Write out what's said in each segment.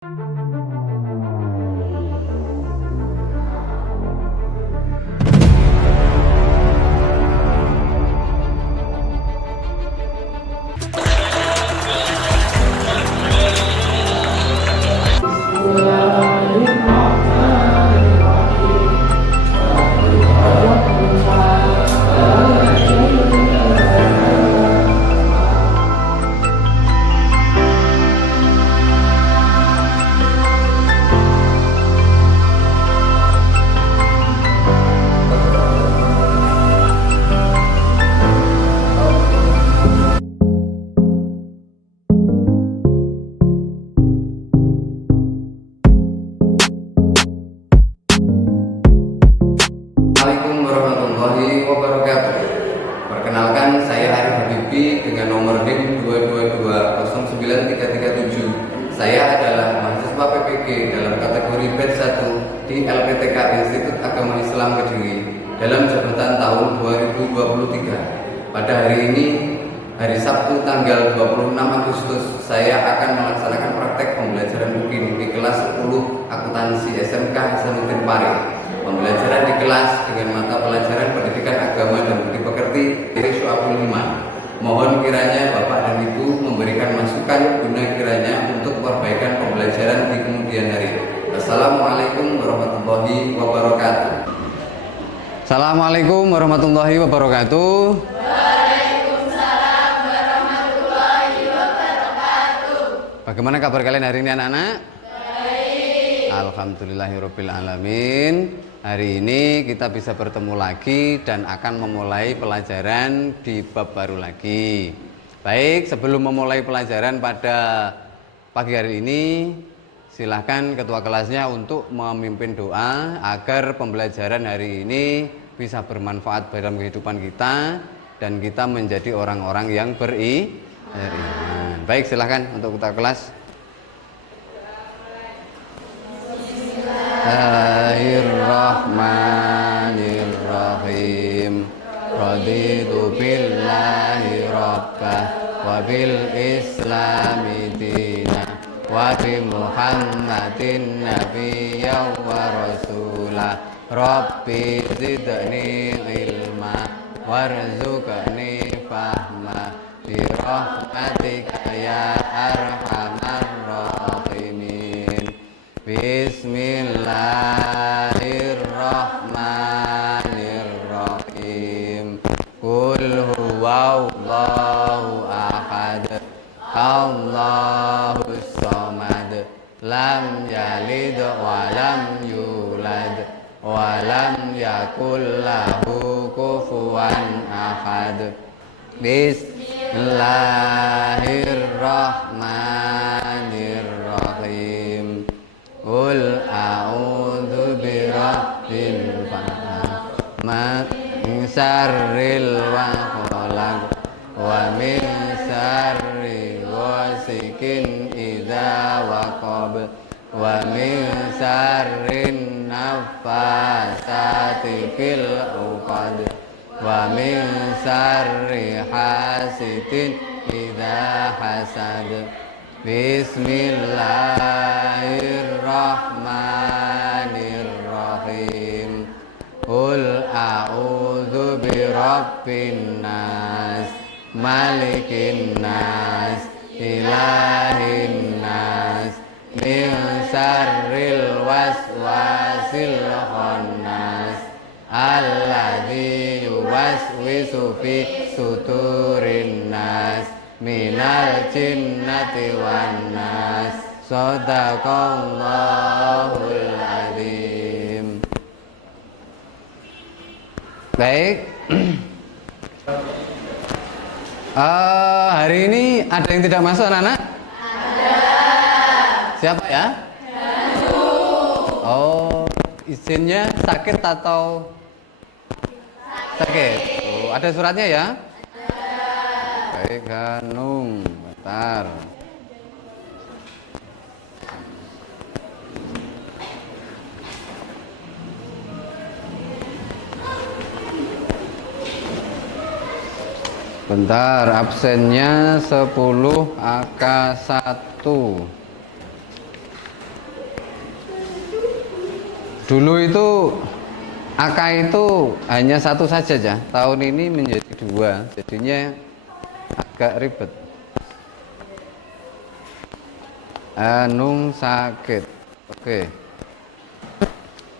Assalamualaikum warahmatullahi wabarakatuh. Perkenalkan, saya Arif Habibi dengan nomor NIM 2220937. Saya adalah mahasiswa PPG dalam kategori batch 1 di LPTK Institut Agama Islam Kediri dalam jabatan tahun 2023. Pada hari ini, hari Sabtu tanggal 26 Agustus, saya akan melaksanakan praktek pembelajaran UKIN di kelas 10 akuntansi SMK Hasanuddin Pare. Pembelajaran di kelas dengan mata pelajaran pendidikan agama dan budi pekerti dari Syu'abul Iman. Mohon kiranya Bapak dan Ibu memberikan masukan guna kiranya untuk perbaikan pembelajaran di kemudian hari. Assalamualaikum warahmatullahi wabarakatuh. Assalamualaikum warahmatullahi wabarakatuh. Waalaikumsalam warahmatullahi wabarakatuh. Bagaimana kabar kalian hari ini anak-anak? Baik. Alhamdulillahirabbil alamin. Hari ini kita bisa bertemu lagi dan akan memulai pelajaran di bab baru lagi. Baik, sebelum memulai pelajaran pada pagi hari ini, silahkan ketua kelasnya untuk memimpin doa agar pembelajaran hari ini bisa bermanfaat dalam kehidupan kita dan kita menjadi orang-orang yang beriman. Baik, silahkan untuk ketua kelas. Bismillahirrahmanirrahim. Raditu billahi rabbah wa bil islami dina wa bi muhammadin nabiyya wa rasulah. Rabbi zidni ilma warzuqni fahma bi rahmatika ya arhamar rahimin. Bismillahirrahmanirrahim. Qul huwallahu ahad, Allahus samad, lam yalid wa lam yulad wa lam yakul lahu kufuwan ahad. Bismillahirrahmanirrahim. Qul a'udzu birabbil falaq min syarril wasaq wa min syarri ghasikin idza waqab wa min syarrin naffasati fil 'uqad wa min syarri hasidin idza hasad. Bismillahirrahmanirrahim. Qul a'udzu birabbin nas, malikin nas, ilahin nas, min syarril waswasil khannas, alladzi yuwaswisu fi sudurin nas, minal jinnati wan nas. Shadaqallahul azim. Baik. Hari ini ada yang tidak masuk anak-anak? Ada. Siapa ya? Ganu. Oh, izinnya sakit atau sakit? Oh, ada suratnya ya? Baik, Hanum, bentar. Bentar, absennya 10 AK1. Dulu itu AK itu hanya satu saja ya. Tahun ini menjadi dua, jadinya agak ribet. Anung sakit. Oke.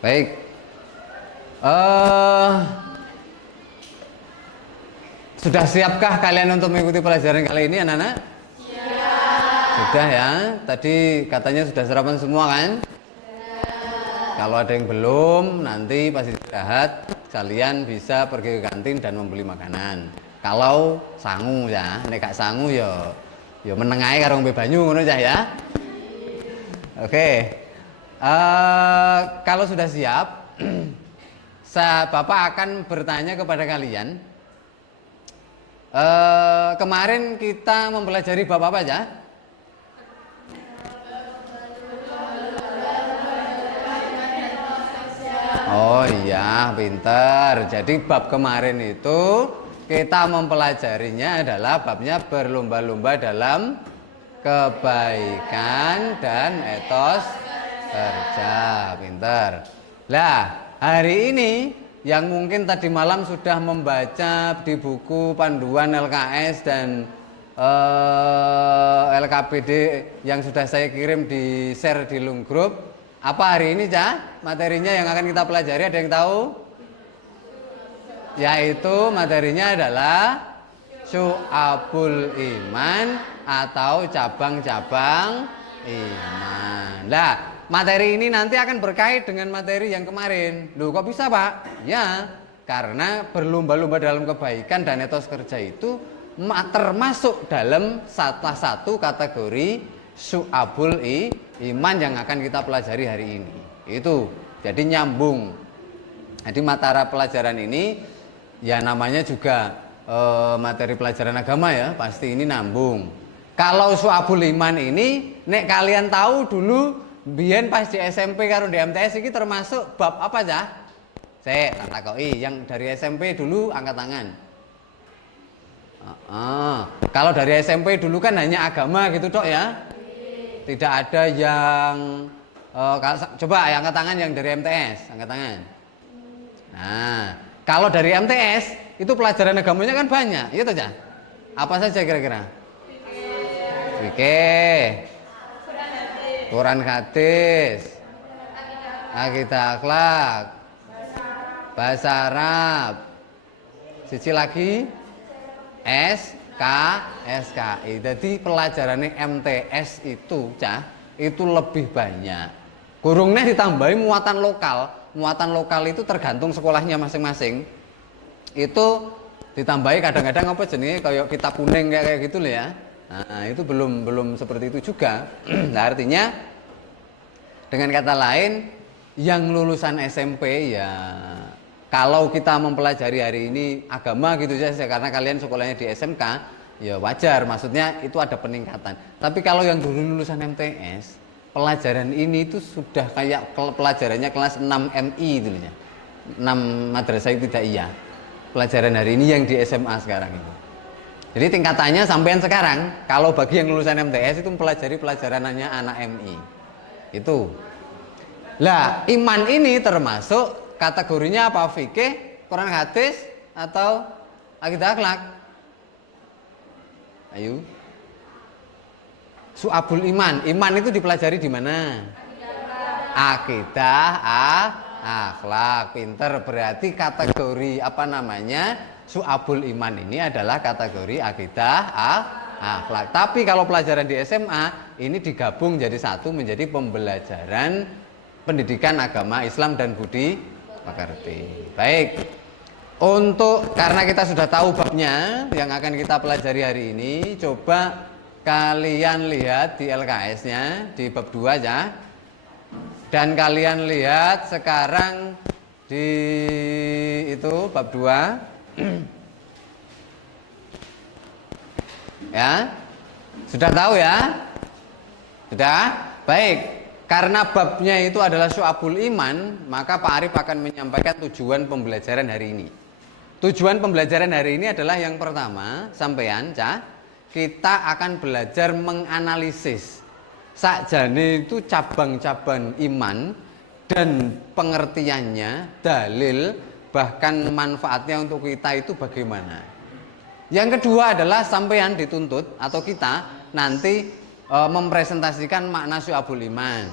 Baik. Sudah siapkah kalian untuk mengikuti pelajaran kali ini, anak-anak? Sudah ya. Tadi katanya sudah sarapan semua kan? Kalau ada yang belum, nanti pas istirahat kalian bisa pergi ke kantin dan membeli makanan. Kalau sangu ya, nek gak sangu ya meneng ae karo ngombe banyu ngono ya. Oke. Kalau sudah siap, Bapak akan bertanya kepada kalian. Kemarin kita mempelajari bab apa ya? Oh iya, pinter. Jadi bab kemarin itu kita mempelajarinya adalah babnya berlomba-lomba dalam kebaikan dan etos kerja. Pinter. Lah, hari ini yang mungkin tadi malam sudah membaca di buku panduan LKS dan LKPD yang sudah saya kirim di share di Lung Group. Apa hari ini, Cah? Materinya yang akan kita pelajari, ada yang tahu? Yaitu materinya adalah Syu'abul Iman atau cabang-cabang iman. Nah, materi ini nanti akan berkait dengan materi yang kemarin. Loh, kok bisa, Pak? Ya, karena berlomba-lomba dalam kebaikan dan etos kerja itu termasuk dalam salah satu kategori Syu'abul Iman yang akan kita pelajari hari ini. Itu jadi nyambung. Jadi mata pelajaran ini ya namanya juga materi pelajaran agama ya, pasti ini nambung. Kalau Syu'abul Iman ini nek kalian tahu dulu biyen pas di SMP karo di MTS ini termasuk bab apa ya? Saya tak takoki yang dari SMP dulu angkat tangan. Kalau dari SMP dulu kan hanya agama gitu tok ya. Tidak ada yang coba angkat tangan yang dari MTS, angkat tangan. Nah, kalau dari MTS itu pelajaran agamanya kan banyak, iya toh, Cak? Apa saja kira-kira? Fikih, Quran hadis, akidah akhlak, bahasa Arab, siji lagi SKI. Jadi pelajarannya MTS itu, Cah, itu lebih banyak. Gurungnya ditambahi muatan lokal. Muatan lokal itu tergantung sekolahnya masing-masing. Itu ditambahi kadang-kadang apa jenenge kayak kitab kuning kayak gitu loh ya. Nah, itu belum seperti itu juga. Nah, artinya dengan kata lain yang lulusan SMP ya kalau kita mempelajari hari ini agama gitu saja karena kalian sekolahnya di SMK, ya wajar, maksudnya itu ada peningkatan. Tapi kalau yang dulu lulusan MTS, pelajaran ini itu sudah kayak pelajarannya kelas 6 MI itu ya. 6 madrasah tidak iya. Pelajaran hari ini yang di SMA sekarang itu. Jadi tingkatannya sampean sekarang, kalau bagi yang lulusan MTS itu mempelajari pelajarannya anak MI. Itu. Lah, iman ini termasuk kategorinya apa? Fikih, Quran hadis, atau akidah akhlak? Ayo. Syu'abul Iman. Iman itu dipelajari di mana? Akidah akhlak. Pinter, berarti kategori apa namanya? Syu'abul Iman ini adalah kategori akidah akhlak. Tapi kalau pelajaran di SMA ini digabung jadi satu menjadi pembelajaran pendidikan agama Islam dan budi pekerti. Baik. Karena kita sudah tahu babnya yang akan kita pelajari hari ini, coba kalian lihat di LKS-nya di bab 2 ya. Dan kalian lihat sekarang di itu bab 2. Ya. Sudah tahu ya? Sudah? Baik. Karena babnya itu adalah Syu'abul Iman, maka Pak Arif akan menyampaikan tujuan pembelajaran hari ini. Tujuan pembelajaran hari ini adalah yang pertama, sampean, Cah, kita akan belajar menganalisis sakjane itu cabang-cabang iman dan pengertiannya, dalil, bahkan manfaatnya untuk kita itu bagaimana. Yang kedua adalah sampean dituntut atau kita nanti mempresentasikan makna syu'abul iman.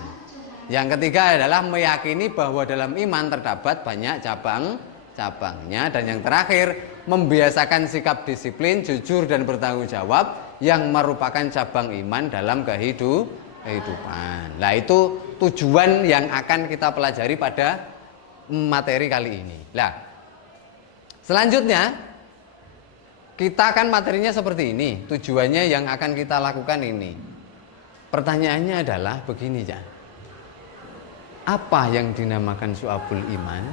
Yang ketiga adalah meyakini bahwa dalam iman terdapat banyak cabang-cabangnya. Dan yang terakhir, membiasakan sikap disiplin, jujur dan bertanggung jawab yang merupakan cabang iman dalam kehidupan. Nah, itu tujuan yang akan kita pelajari pada materi kali ini. Nah, selanjutnya kita akan materinya seperti ini. Tujuannya yang akan kita lakukan ini. Pertanyaannya adalah begini ya. Apa yang dinamakan syu'abul iman?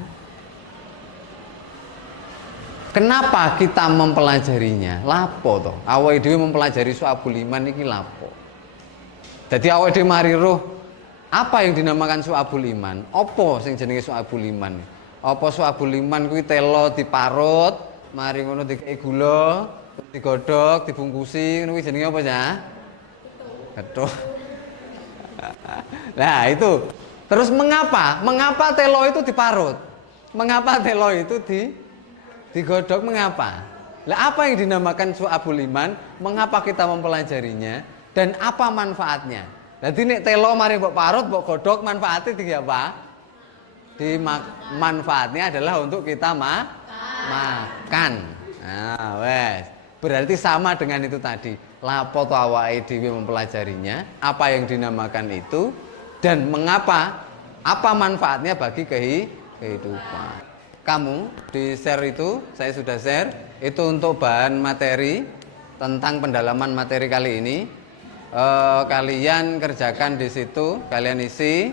Kenapa kita mempelajarinya? Lapo toh? Awake dhewe mempelajari syu'abul iman iki lapo? Jadi awake dhewe mari roh apa yang dinamakan syu'abul iman? Apa sing jenenge syu'abul iman? Apa syu'abul iman kuwi telo diparut, mari ngono dikei gula, digodhog, dibungkusi, ngono kuwi jenenge apa ya? Getih. Nah, itu. Terus mengapa? Mengapa telo itu diparut? Mengapa telo itu digodhog? Mengapa? Lah apa yang dinamakan syu'abul iman? Mengapa kita mempelajarinya? Dan apa manfaatnya? Jadi nek telo mari mbok parut, mbok godhog, manfaatnya di apa? Manfaatnya adalah untuk kita makan. Nah, wes. Berarti sama dengan itu tadi. Lapo to awake dhewe mempelajarinya, apa yang dinamakan itu dan mengapa? Apa manfaatnya bagi kehidupan? Kamu di share itu, saya sudah share itu untuk bahan materi tentang pendalaman materi kali ini. Kalian kerjakan di situ, kalian isi.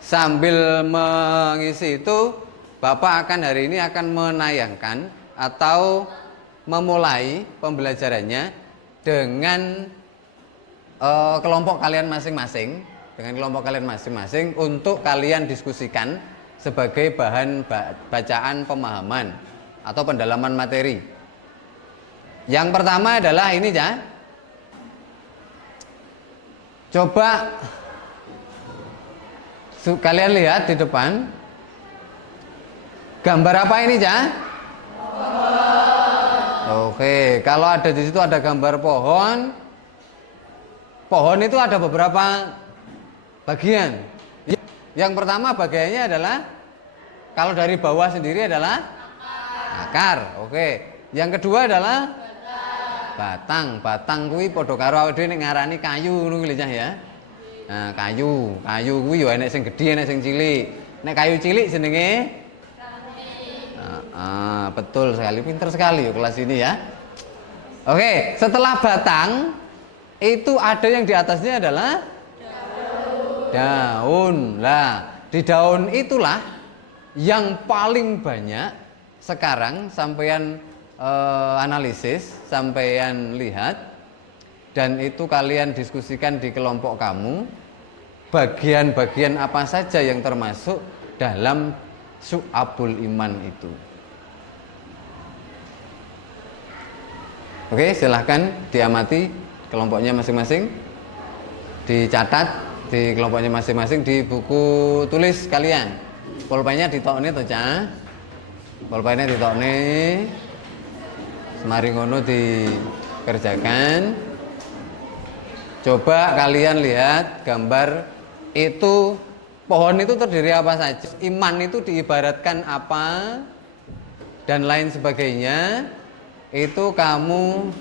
Sambil mengisi itu, Bapak akan hari ini akan menayangkan atau memulai pembelajarannya dengan kelompok kalian masing-masing, untuk kalian diskusikan sebagai bahan bacaan pemahaman atau pendalaman materi. Yang pertama adalah ini ya. Coba kalian lihat di depan. Gambar apa ini ya? Oke, kalau ada di situ ada gambar pohon. Pohon itu ada beberapa bagian. Yang pertama bagiannya adalah kalau dari bawah sendiri adalah akar. Oke. Yang kedua adalah batang. Batang kuwi padha karo awake dhewe nek ngarani kayu ngono kuwi ya. Nah, kayu kuwi ya enek sing gedhe, enek sing cilik. Nek kayu cilik jenenge betul sekali, pinter sekali ya kelas ini ya. Oke, setelah batang itu ada yang di atasnya adalah daun. Nah, di daun itulah yang paling banyak sekarang sampean analisis, sampean lihat dan itu kalian diskusikan di kelompok kamu. Bagian-bagian apa saja yang termasuk dalam syu'abul iman itu. Oke, silahkan diamati kelompoknya masing-masing, dicatat di kelompoknya masing-masing di buku tulis kalian. Pulpennya ditokne to, Cah. Pulpennya ditokne. Semari ngono dikerjakan. Coba kalian lihat gambar itu, pohon itu terdiri apa saja? Iman itu diibaratkan apa? Dan lain sebagainya. Itu kamu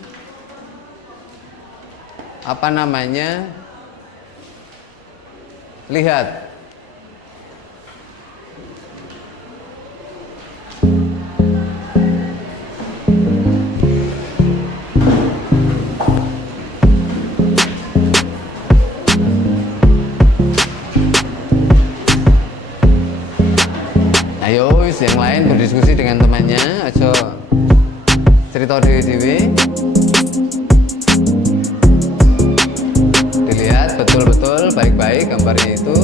lihat. Ayo yang lain berdiskusi dengan temannya, aja cerita dewe-dewe. Dilihat betul-betul baik-baik gambarnya itu.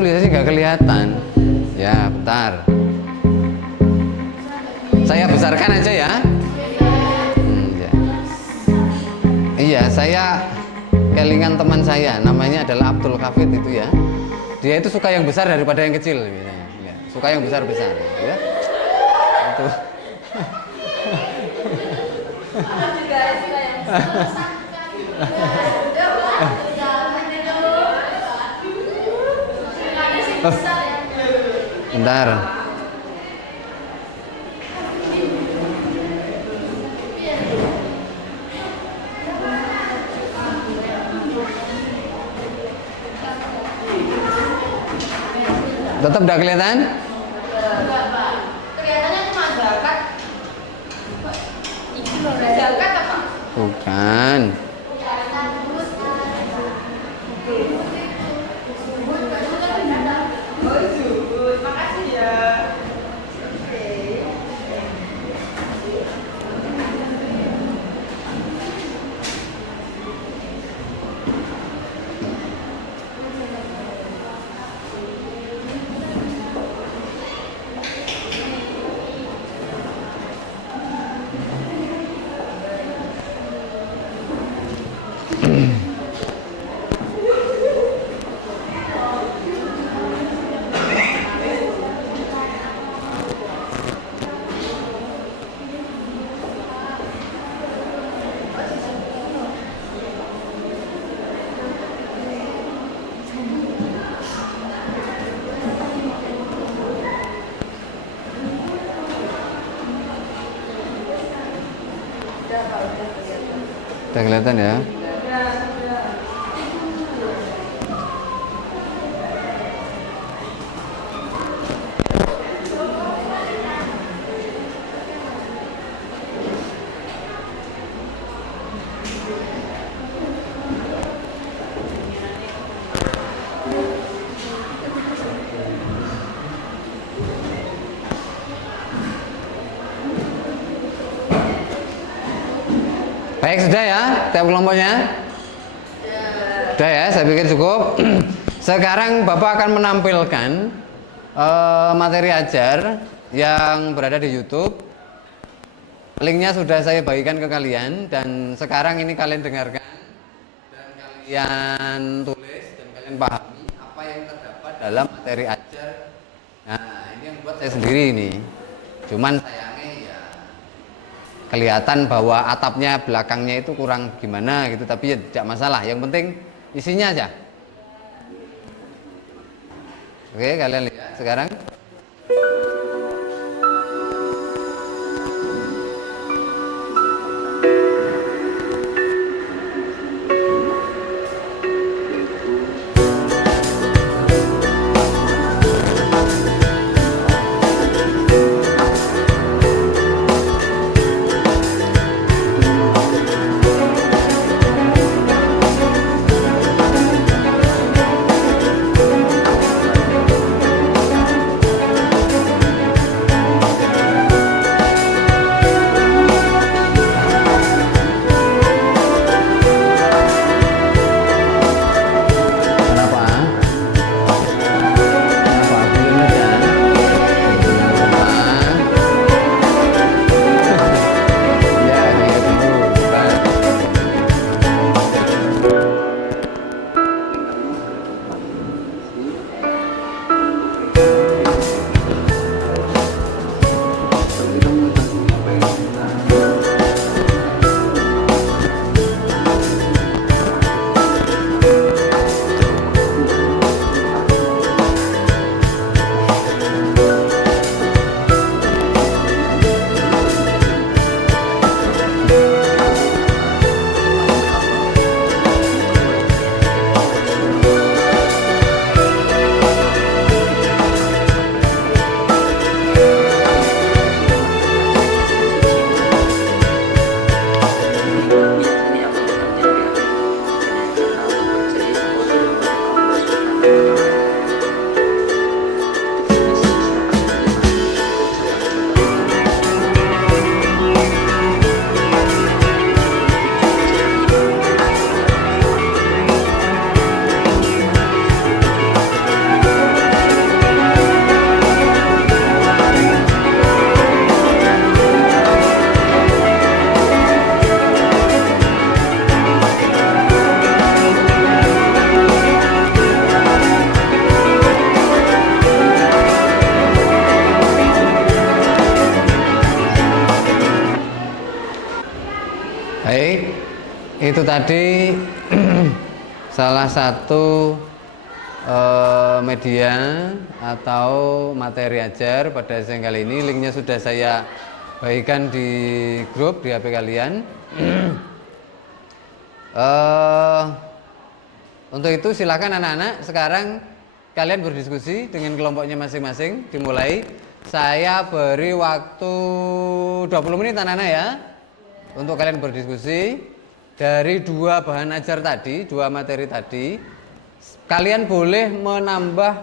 tulisannya nggak kelihatan. Ya, bentar. Saya besarkan aja ya. Ya. Iya, saya kelingan teman saya, namanya adalah Abdul Hafid itu ya. Dia itu suka yang besar daripada yang kecil, gitu. Ya, suka yang besar-besar, ya. Itu. Bentar. Tetap udah kelihatan? Kelihatannya cuma zakat. Zakat apa? Bukan. Makasih ya. Udah kelihatan ya? Baik, sudah ya tiap kelompoknya? Sudah ya, saya pikir cukup. Sekarang Bapak akan menampilkan materi ajar yang berada di YouTube. Linknya sudah saya bagikan ke kalian. Dan sekarang ini kalian dengarkan dan kalian tulis dan kalian pahami apa yang terdapat dalam materi ajar. Nah, ini yang buat saya sendiri ini. Cuman sayangnya ya kelihatan bahwa atapnya belakangnya itu kurang gimana gitu, tapi ya tidak masalah, yang penting isinya aja. Oke, kalian lihat sekarang. Itu tadi salah satu media atau materi ajar pada siang kali ini. Linknya sudah saya bagikan di grup di HP kalian. Untuk itu silakan anak-anak sekarang kalian berdiskusi dengan kelompoknya masing-masing. Dimulai. Saya beri waktu 20 menit anak-anak ya untuk kalian berdiskusi dari dua bahan ajar tadi, dua materi tadi. Kalian boleh menambah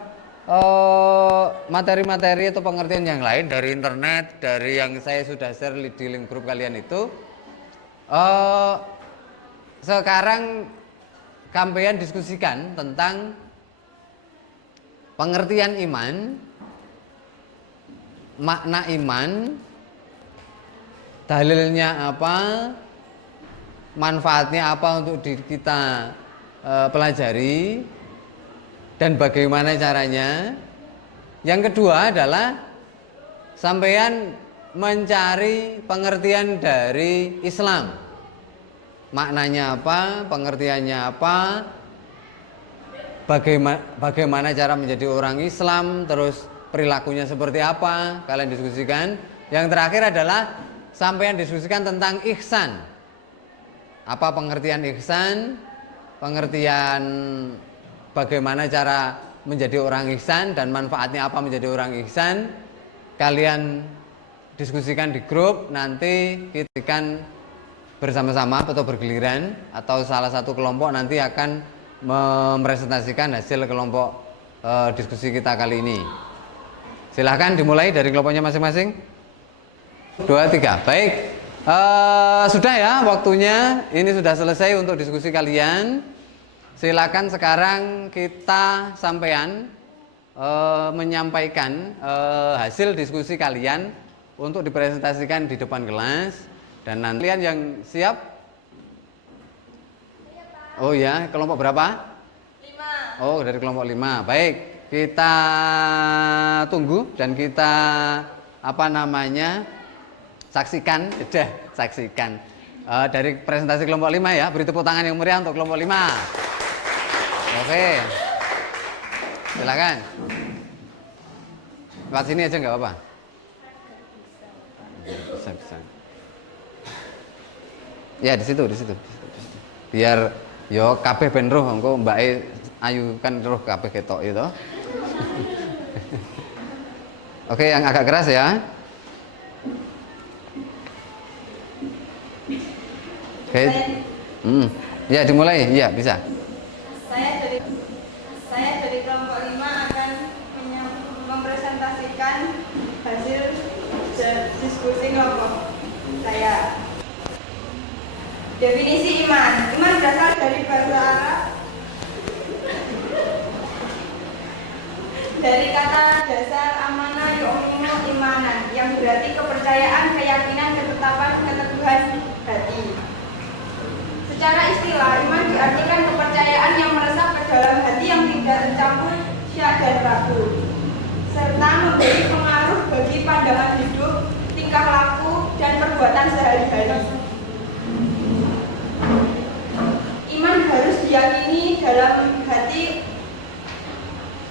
materi-materi atau pengertian yang lain dari internet, dari yang saya sudah share di link grup kalian itu. Sekarang kalian diskusikan tentang pengertian iman, makna iman, dalilnya apa, manfaatnya apa untuk kita pelajari, dan bagaimana caranya. Yang kedua adalah sampean mencari pengertian dari Islam, maknanya apa, pengertiannya apa, bagaimana cara menjadi orang Islam, terus perilakunya seperti apa, kalian diskusikan. Yang terakhir adalah sampean diskusikan tentang ihsan. Apa pengertian ihsan, pengertian bagaimana cara menjadi orang ihsan, dan manfaatnya apa menjadi orang ihsan. Kalian diskusikan di grup, nanti kita akan bersama-sama atau bergiliran, atau salah satu kelompok nanti akan mempresentasikan hasil kelompok diskusi kita kali ini. Silahkan dimulai dari kelompoknya masing-masing. 2, 3. Baik, sudah ya waktunya. Ini sudah selesai untuk diskusi kalian. Silakan sekarang kita sampean menyampaikan hasil diskusi kalian untuk dipresentasikan di depan kelas. Dan nanti kalian yang siap? Oh ya, kelompok berapa? 5. Oh, dari kelompok 5. Baik, kita tunggu dan kita saksikan dari presentasi kelompok 5 ya. Beri tepuk tangan yang meriah untuk kelompok 5. Oke, silakan. Lewat sini aja nggak apa-apa. Bisa. Ya di situ. Biar yo kabeh ben roh engko mbake ayu kan roh kabeh ketok itu. Oke, yang agak keras ya. Oke. Ya, dimulai. Ya, bisa. Saya dari kelompok 5 akan mempresentasikan hasil diskusi kelompok saya. Definisi iman. Iman berasal dari bahasa Arab, dari kata dasar amanah yu'minu imanan, yang berarti kepercayaan, keyakinan, ketetapan, keteguhan hati. Secara istilah, iman diartikan kepercayaan yang meresap ke dalam hati yang tidak tercampur syak dan ragu, serta memberi pengaruh bagi pandangan hidup, tingkah laku, dan perbuatan sehari-hari. Iman harus diyakini dalam hati,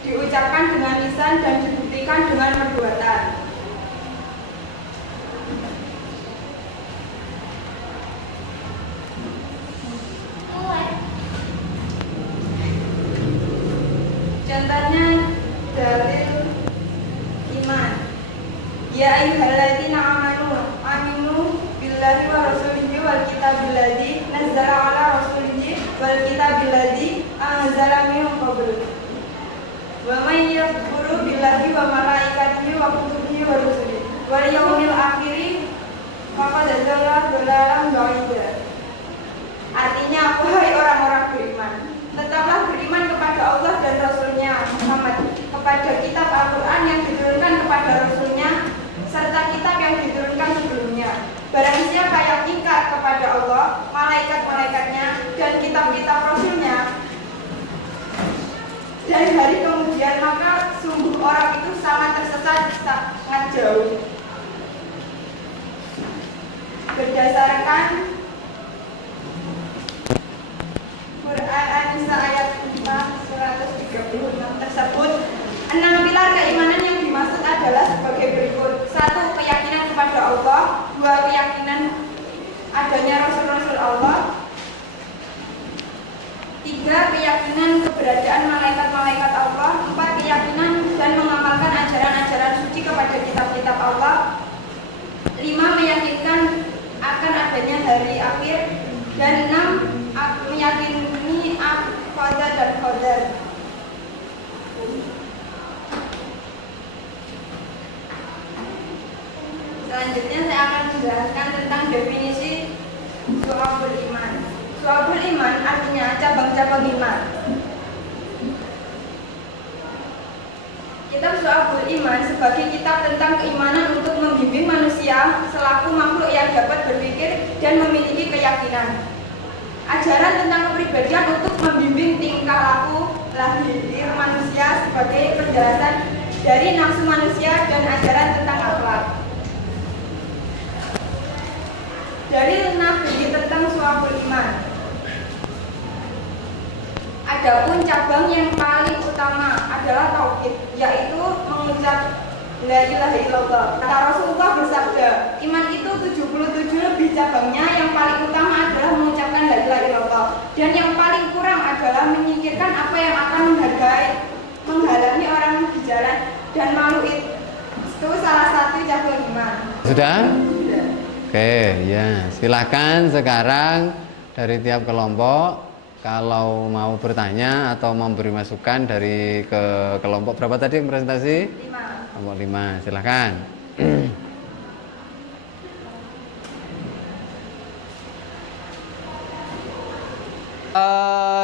diucapkan dengan lisan, dan dibuktikan dengan perbuatan. Contohnya dalil iman. Ya ayyuhalladzina aminu billahi wa rasulihi wal kitabilladzi nazzala ala rasulihi wal kitabilladzi anzala min qablu. Wa may yakfuru billahi wa malaikatihi wa kutubihi wa rusulihi wal yaumil akhir faqad dzalla dzalalan ba'ida. Artinya, wahai orang-orang beriman, tetaplah beriman kepada Allah dan Rasul-Nya Muhammad, kepada kitab Al-Quran yang diturunkan kepada Rasul-Nya, serta kitab yang diturunkan sebelumnya. Barang siapa yang ingkar kepada Allah, malaikat-malaikatnya, dan kitab-kitab Rasul-Nya, dari hari kemudian, maka sungguh orang itu sangat tersesat, sangat jauh. Berdasarkan 6 pilar keimanan yang dimaksud adalah sebagai berikut. 1. Keyakinan kepada Allah. 2. Keyakinan adanya Rasul-Rasul Allah. 3. Keyakinan keberadaan malaikat-malaikat Allah. 4. Keyakinan dan mengamalkan ajaran-ajaran suci kepada kitab-kitab Allah. 5. Meyakinkan akan adanya hari akhir. Dan 6. Meyakini qada dan qadar. Selanjutnya saya akan menjelaskan tentang definisi Syu'abul Iman. Syu'abul Iman artinya cabang-cabang iman. Kitab Syu'abul Iman sebagai kitab tentang keimanan untuk membimbing manusia selaku makhluk yang dapat berpikir dan memiliki keyakinan. Ajaran tentang kepribadian untuk membimbing tingkah laku lahir manusia sebagai penjelasan dari nafsu manusia dan ajaran tentang akhlak. Dalil Nabi tentang Syu'abul Iman. Adapun cabang yang paling utama adalah tauhid, yaitu mengucap la ilaha illallah. Kata Rasulullah bersabda, iman itu 77 lebih cabangnya, yang paling utama adalah mengucapkan la ilaha illallah, dan yang paling kurang adalah menyingkirkan apa yang akan menghalangi orang di jalan dan malu. Itu salah satu cabang iman. Sudah? Oke, ya. Silakan sekarang dari tiap kelompok kalau mau bertanya atau memberi masukan dari ke kelompok berapa tadi yang presentasi? 5. Kelompok 5, silakan.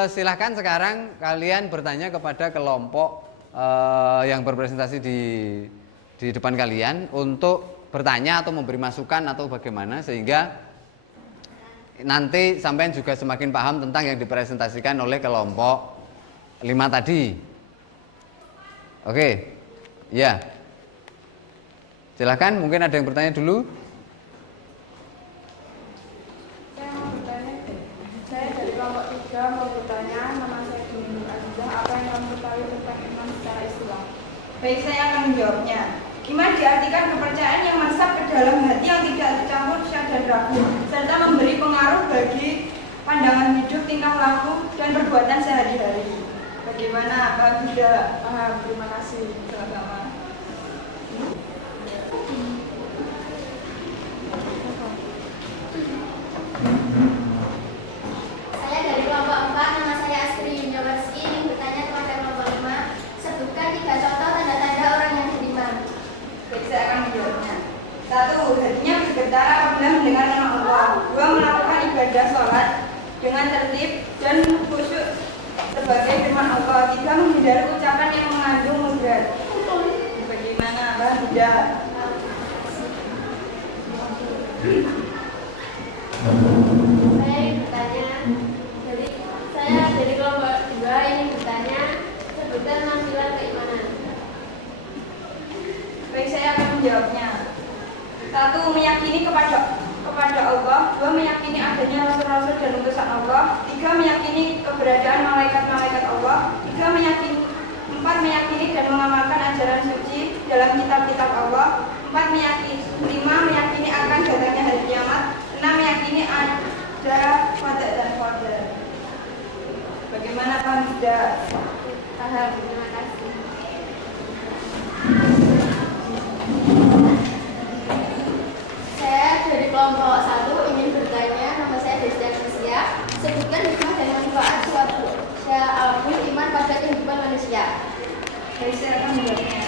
Silahkan sekarang kalian bertanya kepada kelompok yang berpresentasi di depan kalian untuk bertanya atau memberi masukan atau bagaimana sehingga nanti sampean juga semakin paham tentang yang dipresentasikan oleh kelompok 5 tadi. Oke, ya. Silahkan, mungkin ada yang bertanya dulu. Saya dari kelompok 3 mau bertanya, nama saya Dini Nur Azizah, apa yang kamu ketahui tentang iman secara Islam? Baik, saya akan menjawabnya. Iman diartikan kepercayaan yang meresap ke dalam hati yang tidak tercampur syak dan ragu, serta memberi pengaruh bagi pandangan hidup, tingkah laku, dan perbuatan sehari-hari. Bagaimana Pak Buddha? Terima kasih. Sama-sama. Saya dari kelompok 4, nama saya Astri Yuniawarski, ingin bertanya kepada kelompok 5, sebutkan 3 contoh tanda-tanda orang yang beriman. Baik, saya akan menjawabnya. 1. Hatinya bergetar apabila mendengar nama Allah. 2. Melakukan ibadah sholat dengan tertib dan khusyuk sebagai firman Allah. 3. Menghindari ucapan yang mengandung mudarat. Bagaimana Pak Buddha? Saya dari kelompok 2 ingin bertanya, sebutkan 6 pilar keimanan. Baik, saya akan menjawabnya. 1. Meyakini kepada Allah. 2. Meyakini adanya rasul-rasul dan utusan Allah. 3. Meyakini keberadaan malaikat-malaikat Allah. 4. Meyakini dan mengamalkan ajaran suci dalam kitab-kitab Allah. 5. Meyakini akan datangnya hari kiamat. 6. Meyakini ada qada dan qadar. Bagaimana Pak Buddha? Paham, terima kasih. Saya dari kelompok 1 ingin bertanya, nama saya Desya Desya, sebutkan hikmah dan manfaat Syu'abul Iman pada kehidupan manusia. Baik, saya akan menjawabnya.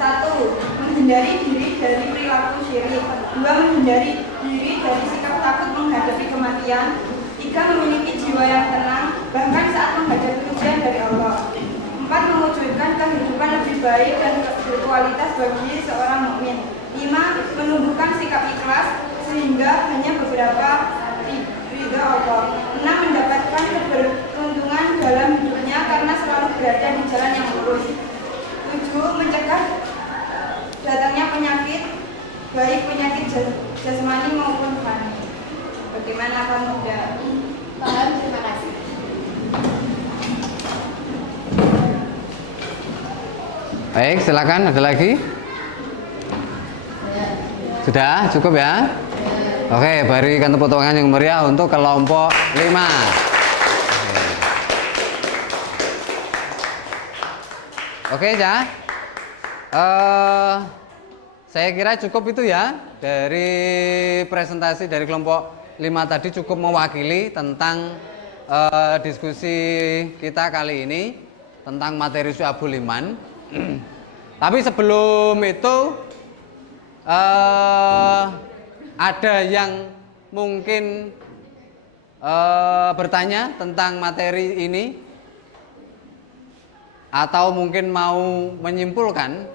1. Menghindari diri dari perilaku syirik. 2. Menghindari diri dari sikap takut menghadapi kematian. 3. Memiliki jiwa yang tenang bahkan saat menghadapi ujian dari Allah. 4. Mewujudkan kehidupan lebih baik dan berkualitas bagi seorang mukmin. 5. Menumbuhkan sikap ikhlas sehingga hanya beberapa ridha Allah. 6. Mendapatkan keberuntungan dalam hidupnya karena selalu berada di jalan yang lurus. 7. Mencegah datangnya penyakit, baik penyakit jasmani maupun rohani. Bagaimana Pak Buddha? Paham, terima kasih. Baik, silakan ada lagi. Sudah cukup ya? Oke, berikan tepuk tangan yang meriah untuk kelompok 5. Oke ya. Saya kira cukup itu ya. Dari presentasi dari kelompok 5 tadi cukup mewakili tentang diskusi kita kali ini tentang materi Syu'abul Iman. Tapi sebelum itu ada yang mungkin bertanya tentang materi ini atau mungkin mau menyimpulkan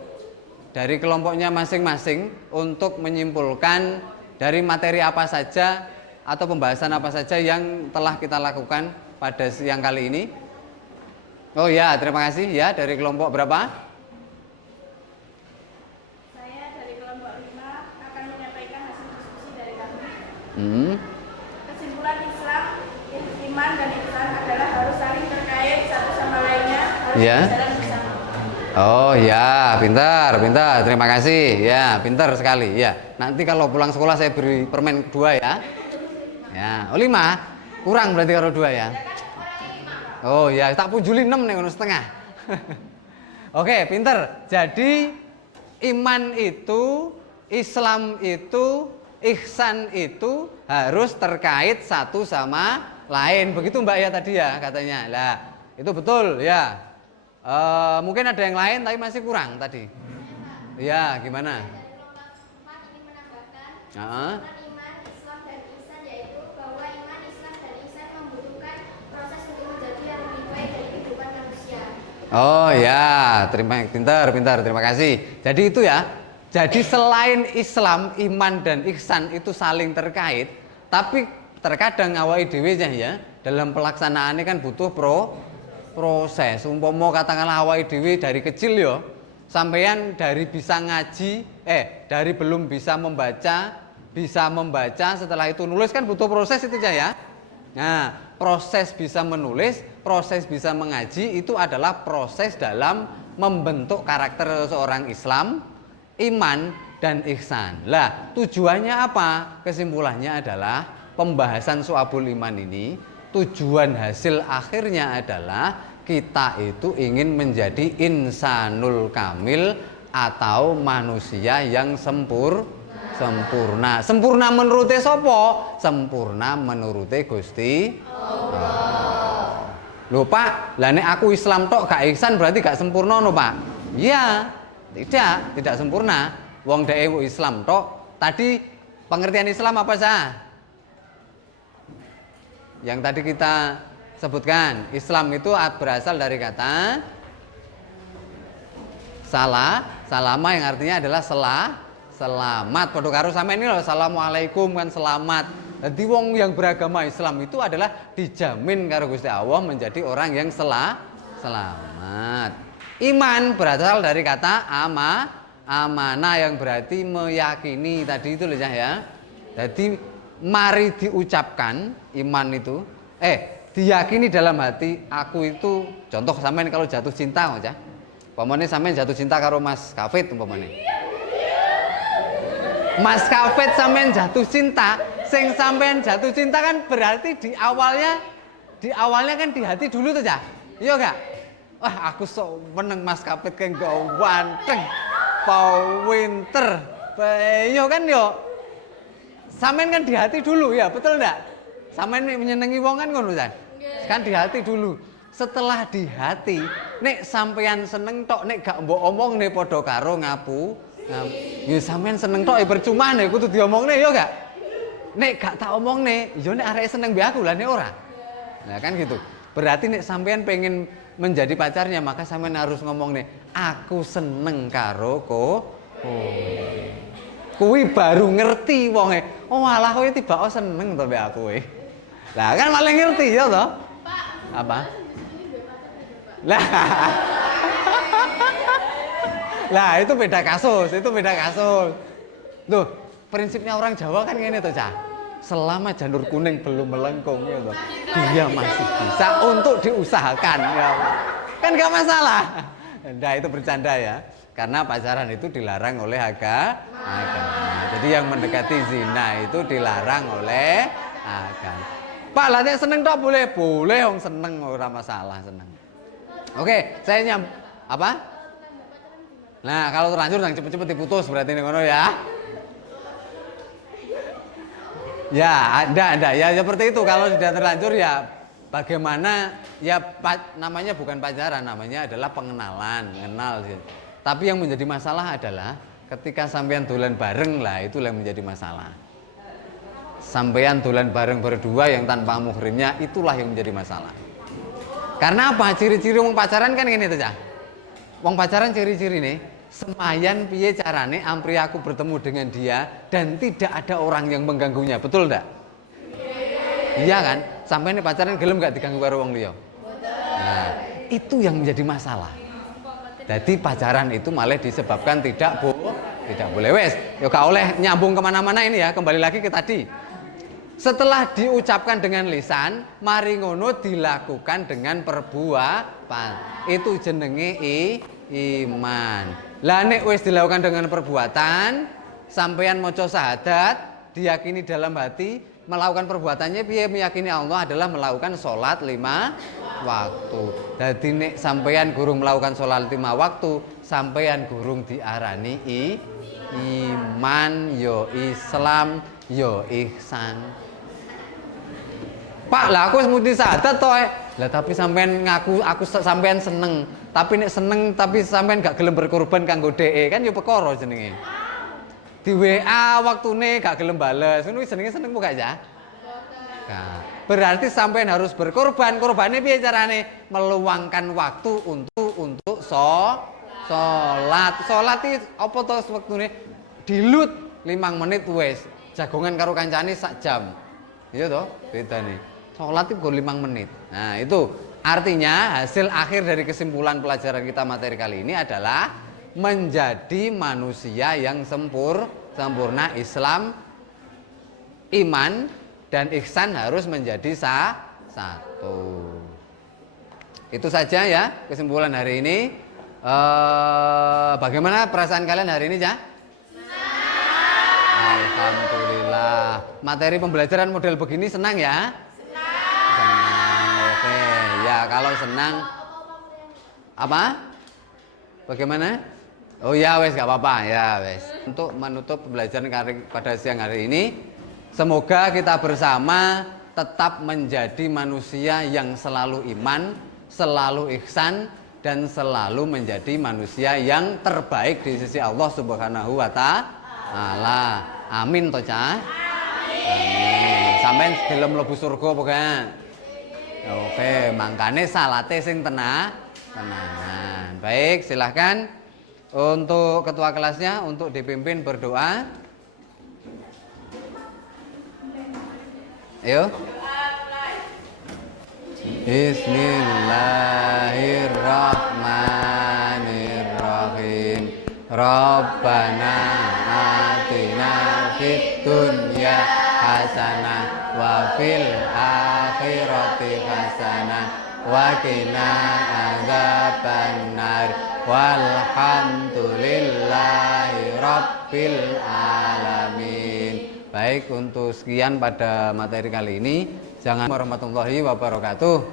dari kelompoknya masing-masing untuk menyimpulkan dari materi apa saja atau pembahasan apa saja yang telah kita lakukan pada siang kali ini. Oh ya, terima kasih ya. Dari kelompok berapa? Saya dari kelompok 5 akan menyampaikan hasil diskusi dari kami. Kesimpulan Islam, iman dan ihsan adalah harus saling terkait satu sama lainnya, harus berjalan bersama. Oh ya, pintar. Terima kasih. Ya, pintar sekali. Ya, nanti kalau pulang sekolah saya beri permen 2 ya. Ya, 5 kurang berarti kalau 2 ya. Oh ya, tak punjuli 6 nih, setengah. Oke, pintar. Jadi iman itu, Islam itu, ihsan itu harus terkait satu sama lain. Begitu Mbak ya tadi ya katanya. Lah, itu betul ya. Mungkin ada yang lain tapi masih kurang tadi. Ya, gimana? Ingin menambahkan Heeh. iman, Islam dan ihsan, yaitu bahwa iman, Islam dan ihsan membutuhkan proses untuk menjadi yang lebih baik dari kehidupan manusia. Oh ya, pintar, terima kasih. Jadi itu ya. Jadi selain Islam, iman dan ihsan itu saling terkait, tapi terkadang awake dhewe ya dalam pelaksanaannya kan butuh proses. Umpama katakanlah awake dhewe dari kecil ya, sampeyan dari bisa ngaji, dari belum bisa membaca, setelah itu nulis kan butuh proses itu ya. Nah, proses bisa menulis, proses bisa mengaji itu adalah proses dalam membentuk karakter seorang Islam, iman dan ihsan. Lah, tujuannya apa? Kesimpulannya adalah pembahasan Syu'abul Iman ini tujuan hasil akhirnya adalah kita itu ingin menjadi insanul kamil atau manusia yang sempurna. Sempurna menuruti sapa? Sempurna menuruti Gusti Allah. Lho Pak, lah nek aku Islam tok gak ihsan berarti gak sempurna no Pak? Iya, tidak sempurna. Wong dhewe Islam tok. Tadi pengertian Islam apa sah? Yang tadi kita sebutkan, Islam itu berasal dari kata salama yang artinya adalah selamat. Padha karo sampeyan ini lho, assalamualaikum kan selamat. Jadi wong yang beragama Islam itu adalah dijamin karo Gusti Allah menjadi orang yang selamat. Iman berasal dari kata amanah yang berarti meyakini tadi itu loh ya. Jadi mari diucapkan iman itu diyakini dalam hati aku itu. Contoh sampean kalau jatuh cinta aja. Umpamane sampean jatuh cinta karo Mas Kafit umpamane. Mas Kafit sampean jatuh cinta, sing sampean jatuh cinta kan berarti di awalnya kan di hati dulu tuh ya. Iya enggak? Wah, aku sok meneng Mas Kafit kayak ganteng. Winter. Iya kan yo. Sampean kan di hati dulu ya, betul enggak? Sampean menyenengi wong kan ngono kan? Kan di hati dulu. Setelah di hati, nek sampean seneng tok, nek gak mbok omongne padha karo ngapu. Ya sampean seneng tok percuma nek kudu diomongne ya gak? Nek gak tak omongne, ya nek arek seneng mbek aku lah nek ora. Nah kan gitu. Berarti nek sampean pengen menjadi pacarnya, maka sampean harus ngomongne, aku seneng karo kuwi baru ngerti wonge. Oh alah kowe tiba seneng to mbek aku kowe. Lah kan malah ngerti ya toh? Apa? Lah itu beda kasus. Loh, prinsipnya orang Jawa kan ngene toh, Cah. Selama janur kuning belum melengkung ya toh, dia masih bisa untuk diusahakan ya. Kan gak masalah. Nah, itu bercanda ya. Karena pacaran itu dilarang oleh agama. Jadi yang mendekati zina itu dilarang oleh agama. Pak, latih seneng tok boleh? Boleh, wong seneng ora masalah, seneng. Oke, saya apa? Nah, kalau terlanjur nang cepet-cepet diputus berarti ngono ya. Ya, ada ya seperti itu. Kalau sudah terlanjur ya bagaimana ya namanya bukan pacaran, namanya adalah pengenalan, mengenal sih. Tapi yang menjadi masalah adalah ketika sampean dolan bareng lah, itu yang menjadi masalah. Sampean dolan bareng berdua yang tanpa muhrimnya, itulah yang menjadi masalah. Karena apa? Ciri-ciri wong pacaran kan ngene to, Cah. Wong pacaran ciri-ciri nih, semayan piye carane ampri aku bertemu dengan dia dan tidak ada orang yang mengganggunya. Betul enggak? Iya kan? Sampai ini pacaran gelem gak diganggu karo wong liya? Nah, itu yang menjadi masalah. Jadi pacaran itu malah disebabkan tidak boleh. Wes, ya gak oleh nyambung kemana-mana ini ya. Kembali lagi ke tadi. Setelah diucapkan dengan lisan, mari ngono dilakukan dengan perbuatan. Itu jenenge iman. Lah nek wis dilakukan dengan perbuatan, sampeyan maca syahadat, diyakini dalam hati, melakukan perbuatannya piye? Meyakini Allah adalah melakukan sholat 5 waktu. Jadi nek sampeyan gurung melakukan sholat 5 waktu, sampeyan gurung diarani iman, yo Islam, yo ihsan. Pak, lah aku wis muni syahadat to. Lah tapi sampean ngaku aku sampean seneng. Tapi nek seneng tapi sampean gak gelem berkorban kanggo dhek, kan yo perkara jenenge. Di WA waktune gak gelem bales. Ngono jenenge seneng kok gak ya? Nah, berarti sampean harus berkorban. Korbane piye carane? Meluangkan waktu untuk salat. Salat iki apa to waktune? Dilut 5 menit wis. Jagongan karo kancane sak jam. Iya toh? Bedane. Salat itu 5 menit. Nah, itu artinya hasil akhir dari kesimpulan pelajaran kita materi kali ini adalah menjadi manusia yang sempurna. Islam, iman, dan ihsan harus menjadi satu. Itu saja ya kesimpulan hari ini. Bagaimana perasaan kalian hari ini, Cah? Alhamdulillah. Materi pembelajaran model begini senang ya? Senang. Oke. Ya, kalau senang apa? Bagaimana? Oh ya wes gak apa-apa ya wes. Untuk menutup pembelajaran pada siang hari ini, semoga kita bersama tetap menjadi manusia yang selalu iman, selalu ihsan, dan selalu menjadi manusia yang terbaik di sisi Allah Subhanahu wa Ta'ala. Amin toh, Cah? Amin. Sampeyan gelem mlebu surga apa gak? Oke, mangkane salate sing tenangan. Baik, silahkan untuk ketua kelasnya untuk dipimpin berdoa. Ayo. Bismillahirrahmanirrahim. Rabbana atina fid dunya hasanah wa fil akhirati hasanah wa qina adzabannar walhamdulillahi rabbil alamin. Baik, untuk sekian pada materi kali ini. Jangan warahmatullahi wabarakatuh.